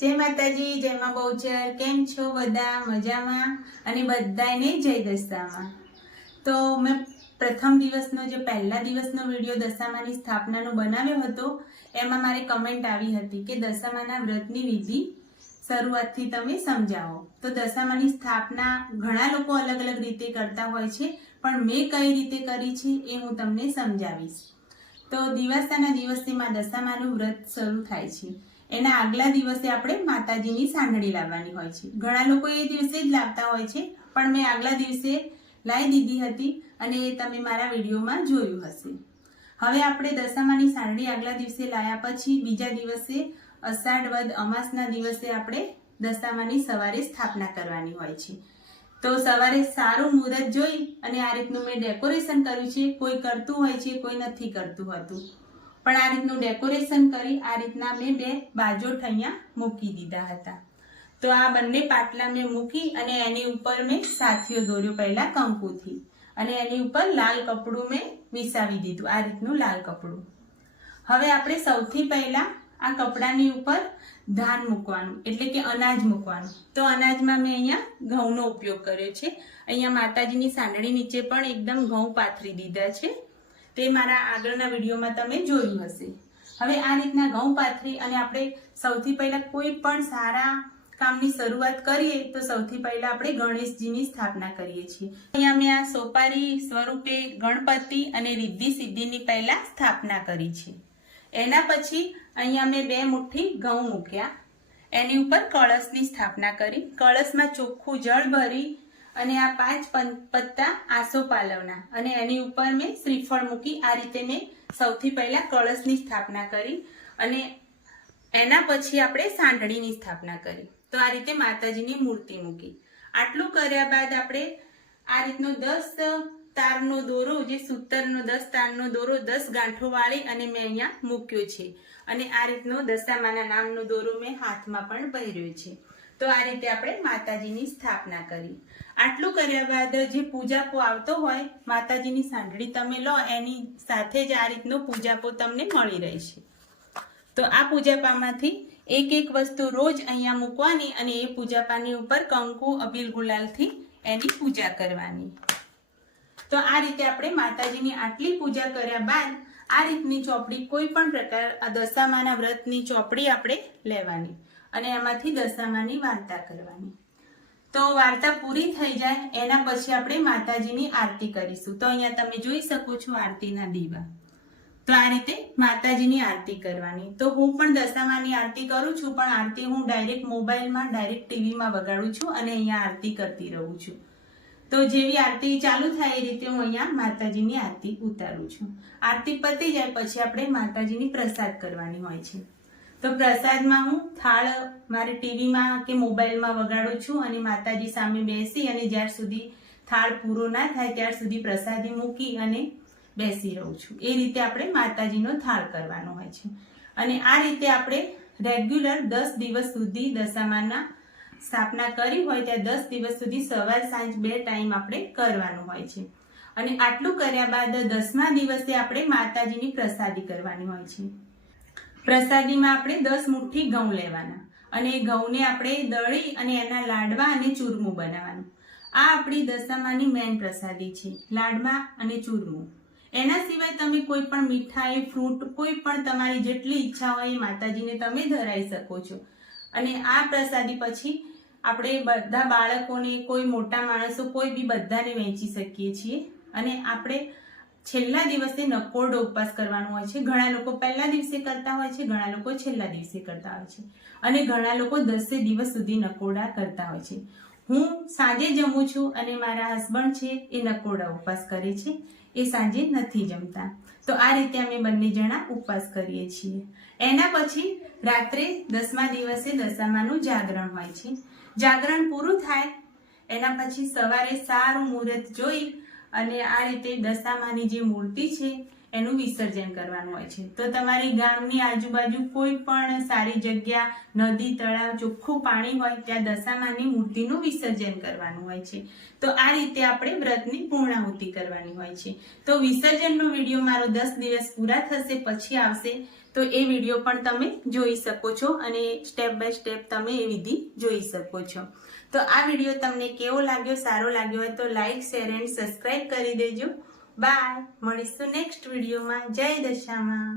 જય માતાજી, જય માં બહુચર. કેમ છો બધા? મજામાં? અને બધાને જય દશામાં. તો મેં પ્રથમ દિવસનો જે પહેલા દિવસનો વીડિયો દશામાની સ્થાપનાનો બનાવ્યો હતો, એમાં મારી કમેન્ટ આવી હતી કે દશામાના વ્રતની વિધિ શરૂઆતથી તમે સમજાવો. તો દશામાની સ્થાપના ઘણા લોકો અલગ અલગ રીતે કરતા હોય છે, પણ મેં કઈ રીતે કરી છે એ હું તમને સમજાવીશ. તો દિવસાના દિવસથી માં દશામાનું વ્રત શરૂ થાય છે. એના આગલા દિવસે આપણે માતાજીની સાંડળી લાવવાની હોય છે. ઘણા લોકો એ દિવસે જ લાવતા હોય છે, પણ મેં આગલા દિવસે લાવી દીધી હતી અને એ તમે મારા વિડીયોમાં જોયું હશે. હવે આપણે દશામાની સાંડળી આગલા દિવસે લાયા પછી બીજા દિવસે અષાઢ વદ અમાસના દિવસે આપણે દશામાની સવારે સ્થાપના કરવાની હોય છે. તો સવારે સારું મુહૂર્ત જોઈ અને આ રીતનું મેં ડેકોરેશન કર્યું છે, કોઈ કરતું હોય છે, કોઈ નથી કરતું હોતું. પણ આ રીતનું ડેકોરેશન કરી આ રીતના મેં બે બાજોઠ અહીંયા મૂકી દીધા હતા. તો આ બંને પાટલા મેં મૂકી અને એની ઉપર મેં સાથીઓ દોર્યો પહેલા કંકુથી. અને એની ઉપર લાલ કપડું મેં વિસાવી દીધું, આ રીતનું લાલ કપડું. હવે આપણે સૌથી પહેલા આ કપડાની ઉપર ધાન મૂકવાનું, એટલે કે અનાજ મૂકવાનું. તો અનાજમાં મેં અહીંયા ઘઉંનો ઉપયોગ કર્યો છે. અહીંયા માતાજીની સાંડણી નીચે પણ એકદમ ઘઉં પાથરી દીધા છે. તે મારા આગળના વિડીયોમાં તમે જોયું હશે. હવે આ રીતના ઘઉં પાથરી અને આપણે સૌથી પહેલાં કોઈ પણ સારા કામની શરૂઆત કરીએ તો સૌથી પહેલાં આપણે ગણેશજીની સ્થાપના કરીએ છીએ. અહીંયા મેં આ સોપારી સ્વરૂપે ગણપતિ અને રિદ્ધિ સિદ્ધિની પહેલાં સ્થાપના કરી છે. એના પછી અહીંયા મેં બે મુઠ્ઠી ઘઉં મૂક્યા. એની ઉપર કળશની સ્થાપના કરી. કળશમાં ચોખ્ખું જળ ભરી અને આ પાંચ પત્તા આસો પાલવના. અને એની ઉપર મેં શ્રીફળ મૂકી આ રીતે મેં સૌથી પહેલા કળશની સ્થાપના કરી અને એના પછી આપણે સાંડળીની સ્થાપના કરી. તો આ રીતે માતાજીની મૂર્તિ મૂકી. આટલું કર્યા બાદ આપણે આ રીતનો દસ તારનો દોરો, જે સૂતરનો દસ તારનો દોરો, દસ ગાંઠો વાળી અને મેં અહીંયા મૂક્યો છે. અને આ રીતનો દશામાના નામનો દોરો મેં હાથમાં પણ પહેર્યો છે. તો આ રીતે આપણે માતાજીની સ્થાપના કરી. આટલું કર્યા બાદ જે પૂજાપો આવતો હોય, માતાજીની સાંડળી તમે લો, એની સાથે જ આ રીતનો પૂજાપો તમને મળી રહેશે. તો આ પૂજાપામાંથી એક એક વસ્તુ રોજ અહીંયા મૂકવાની અને એ પૂજાપાની ઉપર કંકુ, અબીલ ગુલાલથી એની પૂજા કરવાની. તો આ રીતે આપણે માતાજીની આટલી પૂજા કર્યા બાદ આ રીતની ચોપડી કોઈ પણ પ્રકાર દશામાના વ્રતની ચોપડી આપણે લેવાની અને એમાંથી દશામાની વાર્તા કરવાની. તો વાર્તા પૂરી થઈ જાય એના પછી આપણે માતાજીની આરતી કરીશું. તો અહીંયા તમે જોઈ શકો છો આરતીના દીવા. તો આ રીતે માતાજીની આરતી કરવાની. તો હું પણ દશામાની આરતી કરું છું, પણ આરતી હું ડાયરેક્ટ મોબાઈલમાં, ડાયરેક્ટ ટીવીમાં વગાડું છું અને અહીંયા આરતી કરતી રહું છું. તો જેવી આરતી ચાલુ થાય એ રીતે હું અહીંયા માતાજીની આરતી ઉતારું છું. આરતી પતી જાય પછી આપણે માતાજીની પ્રસાદ કરવાની હોય છે. તો પ્રસાદમાં હું થાળ મારે ટીવીમાં કે મોબાઈલમાં વગાડું છું અને માતાજી સામે બેસી અને જ્યાર સુધી થાળ પૂરો ના થાય ત્યાર સુધી પ્રસાદી મૂકી અને બેસી રહું છું. એ રીતે આપણે માતાજીનો થાળ કરવાનો હોય છે. અને આ રીતે આપણે રેગ્યુલર દસ દિવસ સુધી દશામાના સ્થાપના કરી હોય ત્યાં દસ દિવસ સુધી સવાર, સાંજ બે ટાઈમ આપણે કરવાનું હોય છે. અને આટલું કર્યા બાદ દસમા દિવસે આપણે માતાજીની પ્રસાદી કરવાની હોય છે. પ્રસાદીમાં આપણે દસ મુઠ્ઠી ઘઉં લેવાના અને ઘઉંને આપણે દળી અને એના લાડવા અને ચૂરમું બનાવવાનું. આ આપણી દશામાની મેન પ્રસાદી છે, લાડવા અને ચૂરમું. એના સિવાય તમે કોઈ પણ મીઠાઈ ફ્રૂટ કોઈ પણ તમારી જેટલી ઈચ્છા હોય એ માતાજીને તમે ધરાઈ શકો છો. અને આ પ્રસાદી પછી આપણે બધા બાળકોને, કોઈ મોટા માણસો, કોઈ બી બધાને વહેંચી શકીએ છીએ. અને આપણે છેલ્લા દિવસે નકોરડો ઉપવાસ કરવાનો હોય છે. ઘણા લોકો પહેલા દિવસે કરતા હોય છે, ઘણા લોકો છેલ્લા દિવસે કરતા હોય છે. અને ઘણા લોકો દસે દિવસ સુધી નકોરડા કરતા હોય છે. હું સાંજે જમું છું અને મારા હસબન્ડ છે એ નકોરડા ઉપવાસ કરે છે. એ સાંજે નથી જમતા. તો આ રીતે અમે બંને જણા ઉપવાસ કરીએ છીએ. એના પછી રાત્રે દસમા દિવસે દશામાનું જાગરણ હોય છે. જાગરણ પૂરું થાય, એના પછી સવારે સારું મુહૂર્ત જોઈ અને આ રીતે દશામાની જે મૂર્તિ છે એનું વિસર્જન કરવાનું હોય છે. તો તમારી ગામની આજુબાજુ કોઈ પણ સારી જગ્યા, નદી, તળાવ, ચોખ્ખું પાણી હોય, ત્યાં દશામાની મૂર્તિનું વિસર્જન કરવાનું હોય છે. તો આ રીતે આપણે વ્રતની પૂર્ણાહુતિ કરવાની હોય છે. તો વિસર્જનનો વીડિયો મારો દસ દિવસ પૂરા થશે, પછી આવશે. તો એ વીડિયો પણ તમે જોઈ શકો છો અને સ્ટેપ બાય સ્ટેપ તમે એ વિધિ જોઈ શકો છો. તો આ વીડિયો તમને કેવો લાગ્યો, સારો લાગ્યો હોય તો લાઈક શેર એન્ડ સબસ્ક્રાઈબ કરી દેજો. બાય મળીશું નેક્સ્ટ વિડીયોમાં જય દશામાં.